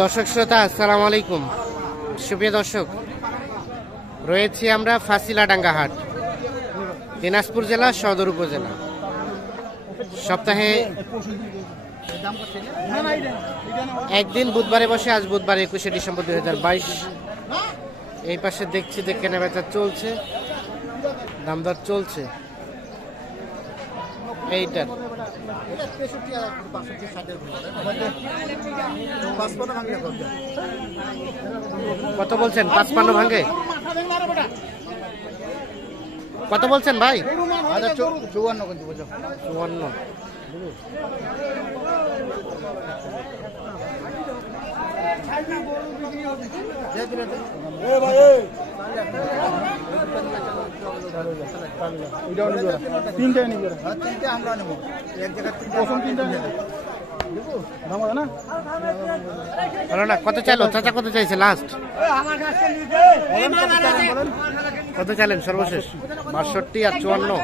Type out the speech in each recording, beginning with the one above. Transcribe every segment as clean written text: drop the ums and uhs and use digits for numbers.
দর্শক শ্রোতা আসসালামু আলাইকুম। সুপ্রিয় দর্শক, রয়েছি আমরা ফাঁসিলাডাঙ্গা হাট, দিনাজপুর জেলা সদর উপজেলা। সপ্তাহে একদিন বুধবারে বসে, আজ বুধবার 21শে ডিসেম্বর 2022। এই পাশে দেখছি যে কেনাবেচা চলছে, দামদর চলছে। এইটার কত বলছেন? 55 ভাঙে কত বলছেন ভাই? 54। হলো না? কত চাইলো চাচা? কত চাইছে লাস্ট? কত চাইলেন সর্বশেষ? 62 আর 54।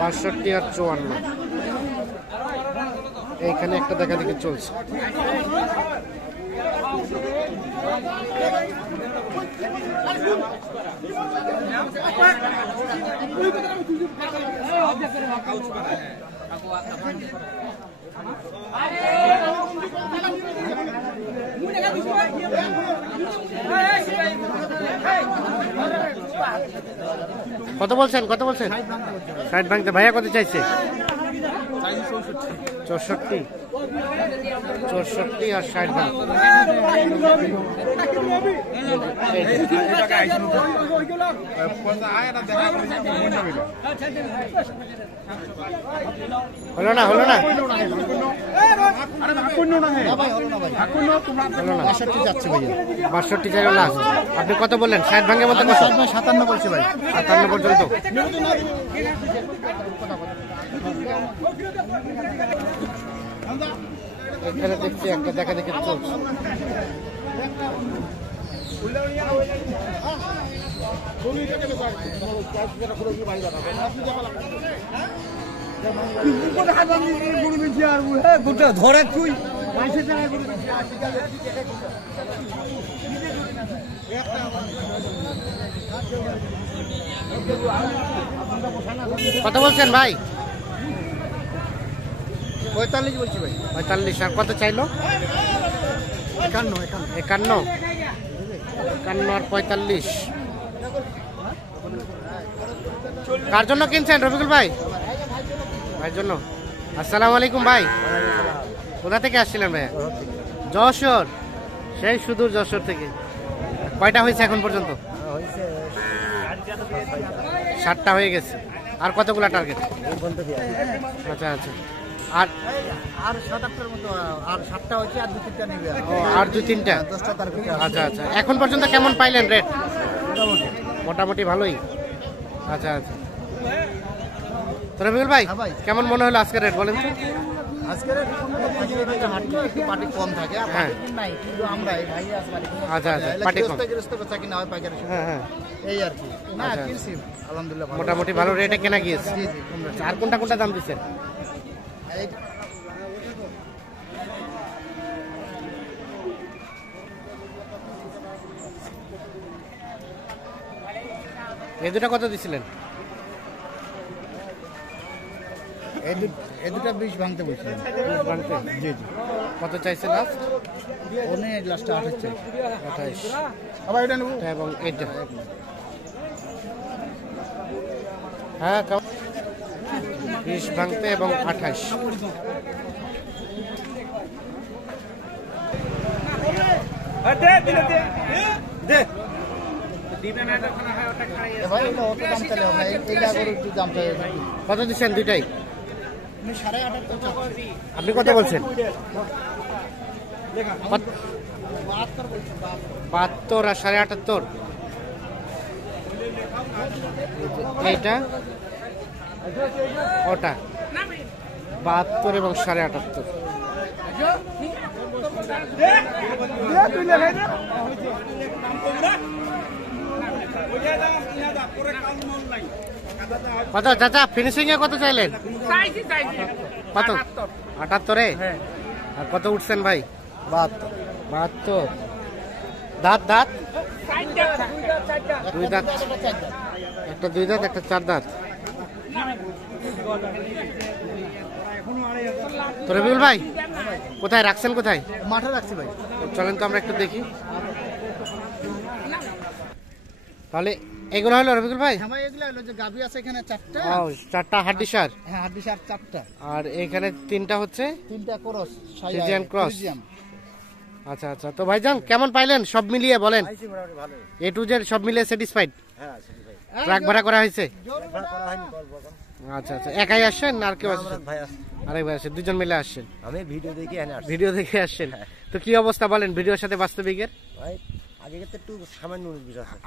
62 আর 54। এইখানে একটা দেখা দেখি চলছে। কত বলছেন? কত বলছেন? 60 ভাঙতে। ভাইয়া কত চাইছে? 64। 64 আর 60 ভাঙ। হলো না? হলো না? 62 চাইলো লাস্ট। আপনি কত বললেন? 60 ভাঙে বলতে? 57 বলছি ভাই। 57 পর্যন্ত। এখানে দেখছি একটা দেখা দেখে চলছে। ধরে তুই কত বলছেন ভাই? 45 বলছি ভাই। 45। আর কত চাইলো? 51 51 আর 45। কার জন্য কিনছেন রফিকুল ভাই? ভাইয়ের জন্য। আসসালামু আলাইকুম ভাই। কোথা থেকে আসছিলেন ভাইয়া? যশোর। সেই সুদূর যশোর থেকে। কয়টা হয়েছে এখন পর্যন্ত? 7টা হয়ে গেছে। আর কতগুলা টার্গেট? আচ্ছা আচ্ছা। আর 7-8টার মতো, আর 7টা হচ্ছে, আর 2-3টা নেবে। আর 2-3টা। 10টা টার্গেট। আচ্ছা আচ্ছা। এখন পর্যন্ত কেমন পাইলেন রেট? মোটামুটি ভালোই। আচ্ছা আচ্ছা। রফিকুল ভাই, কেমন মনে হলো আজকের রেট বলেন তো? আজকের একটু পার্টি কম থাকে। হ্যাঁ। নাই কিন্তু আমরা এই ভাই আসবানি। আচ্ছা আচ্ছা। পার্টি কম। বেচা কিনা হয় পাইকারি। হ্যাঁ হ্যাঁ। এই আর কি। না কিনছি আলহামদুলিল্লাহ ভালো। মোটামুটি ভালো রেটে কেনা গিয়েছে। জি জি। আর কোনটা কোনটা দাম দিচ্ছেন? এই দুটা কত দিছিলেন? এই দুটা 20 ভাঙতে বলছিলেন। 20 ভাঙতে? জি জি। কত চাইছে লাস্ট? ওনে লাস্টে 28 চাই। 28। আবার এটা নেব। এবং এটা হ্যাঁ 20 ভাঙতে এবং 28। কত দিচ্ছেন দুইটাই? আপনি কত বলছেন? 72 আর 78.5। এইটা ওটা 72 এবং 78.5। কত চাচা ফিনিশিং এ কত চাইলেন? কত? 78-এ? আর কত উঠছেন ভাই? 72। দাঁত দাঁত? দুই দাঁত, একটা দুই দাঁত একটা চার দাঁত। তো রবিউল ভাই কোথায় রাখছেন, কোথায়? মাঠে রাখছি ভাই। চলেন তো আমরা একটু দেখি। তাহলে এগুলো হলো রবিউল ভাই? হ্যাঁ ভাই, এগুলো হলো যে গাভী আছে এখানে 4টা। ও, 4টা হাড্ডি সার। হ্যাঁ, হাড্ডি সার 4টা। আর এখানে 3টা হচ্ছে 3টা ক্রস, ফ্রিজিয়ান ক্রস। আচ্ছা আচ্ছা, তো ভাইজান কেমন পাইলেন সব মিলিয়ে বলেন? এ টু জেড সব মিলিয়ে স্যাটিসফাইড? ট্রাক ভাড়া করা হয়েছে? আচ্ছা আচ্ছা, একাই আসছেন না আর কেউ আসছেন? আরেক ভাই আসছেন, দুজন মিলে আসছেন? আমি ভিডিও দেখে ভিডিও দেখে আসছেন। তো কি অবস্থা বলেন ভিডিওর সাথে বাস্তবিকের?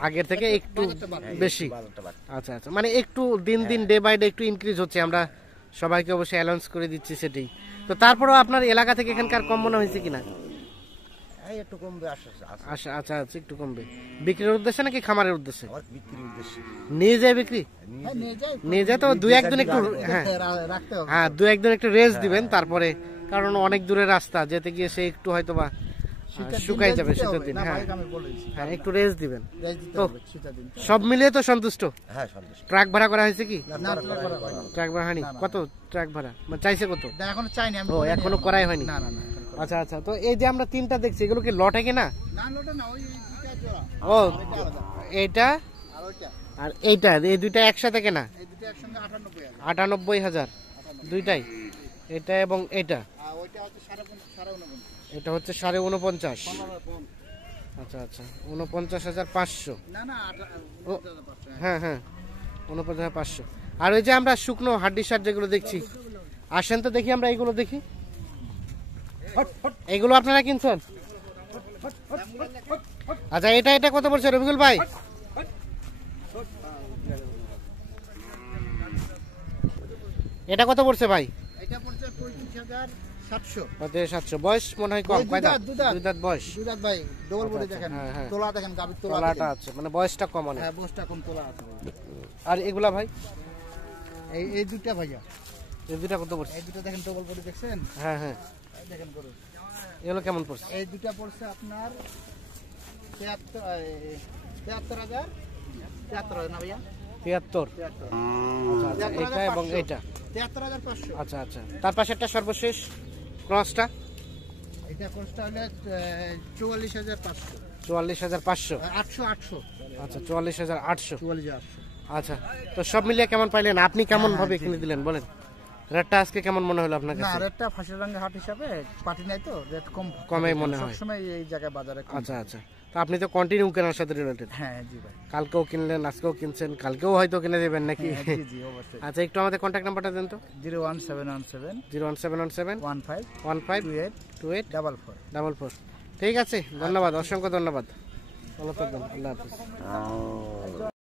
আগের থেকে একটু বেশি। আচ্ছা আচ্ছা, মানে একটু দিন দিন ডে বাই ডে একটু ইনক্রিজ হচ্ছে, আমরা সবাইকে অবশ্যই অ্যানাউন্স করে দিচ্ছি সেটাই। তো তারপরেও আপনার এলাকা থেকে এখানকার কম মনে হয়েছে কিনা? একটু কমবে। আচ্ছা আচ্ছা আচ্ছা, একটু কমবে। বিক্রির উদ্দেশ্যে নাকি খামারের উদ্দেশ্যে? বিক্রির উদ্দেশ্যে। নিয়ে যায় বিক্রি? নিয়ে যায় তো দুই একদিন একটু, হ্যাঁ হ্যাঁ, দুই একদিন একটু রেস্ট দিবেন তারপরে, কারণ অনেক দূরের রাস্তা, যেতে গিয়ে সে একটু হয়তো বা শুকাই যাবে শীতের দিন। হ্যাঁ হ্যাঁ, একটু রেস্ট দিবেন। তো সব মিলিয়ে তো সন্তুষ্ট? হ্যাঁ সন্তুষ্ট। ট্রাক ভাড়া করা হয়েছে কি? না, ট্রাক ভাড়া হয়নি। কত ট্রাক ভাড়া মানে চাইছে কত? এখনো চাইনি আমি। ও, এখনো করাই হয়নি? না না না। আচ্ছা আচ্ছা, তো এই যে আমরা 3টা দেখছি, এগুলো কি লটে কিনা? না, লোটা না, ওই দুইটা জোড়া। ও, এইটা আর ওইটা, আর এইটা, এই দুইটা একসাথে কেনা? এই দুইটা একসঙ্গে 98,000। 98,000 দুইটাই, এটা এবং এটা? আর ওইটা হচ্ছে 49,500। এটা হচ্ছে 49.5। আচ্ছা আচ্ছা, 49,500। না না, 49,500। হ্যাঁ হ্যাঁ, 49,500। আর ওই যে আমরা শুকনো হাড্ডি সার যেগুলো দেখছি, আসেন তো দেখি, আমরা এইগুলো দেখি। এইগুলো আপনারা কিনছেন? আচ্ছা, এটা এটা কত পড়ছে রবিকুল ভাই? এটা কত পড়ছে ভাই? এটা পড়ছে 35,700। 700। বয়স মনে হয় কম, কয় দাঁত? দুই দাঁত বয়স। দুই দাঁত ভাই, ডবল বডি দেখেন, হ্যাঁ, হ্যাঁ। তোলা দেখেন, গাবির তোলা তোলাটা দেখেন। আছে, মানে বয়সটা কম অনেক। হ্যাঁ, বসটা কোন তোলা আছে ভাই। আর এগুলা ভাই? এই দুইটা ভাইয়া, এই দুইটা কত পড়ছে? এই দুটো দেখেন, ডবল বডি দেখছেন? হ্যাঁ হ্যাঁ, এই দেখেন করুন। এগুলো কেমন পড়ছে? এই দুইটা পড়ছে আপনার 73,000 না ভাইয়া? 73। 73,000। আচ্ছা আচ্ছা, এটা এবং এটা? 73,500। আচ্ছা আচ্ছা, তার পাশে একটা সর্বশেষ ক্রসটা? এটা কোর্সটা হলে 44,500। 44,500। 800। আচ্ছা, 44,800। 44,800। আচ্ছা, তো সব মিলিয়ে কেমন পাইলেন? আপনি কেমন ভাবে কিনে দিলেন বলেন? রেটটা আজকে কেমন মনে হলো আপনার না, কাছে? রেটটা ফাঁসির রঙের হাট হিসাবে পার্টি নাই তো, রেট কম কমই মনে হয় সবসময় এই জায়গায় বাজারে কম। আচ্ছা আচ্ছা, তো আপনি তো কন্টিনিউ কেনার সাথে রিলেটেড? হ্যাঁ জি ভাই। কালকেও কিনলেন, আজকেও কিনছেন, কালকেও হয়তো কিনে দেবেন নাকি? হ্যাঁ, জি জি অবশ্যই। আচ্ছা, একটু আমাদের কন্ট্যাক্ট নাম্বারটা দেন তো। 01717 01717 15 15 28 28 44। 44। ঠিক আছে, ধন্যবাদ, অসংখ্য ধন্যবাদ। ভালো থাকবেন, আল্লাহ হাফিজ।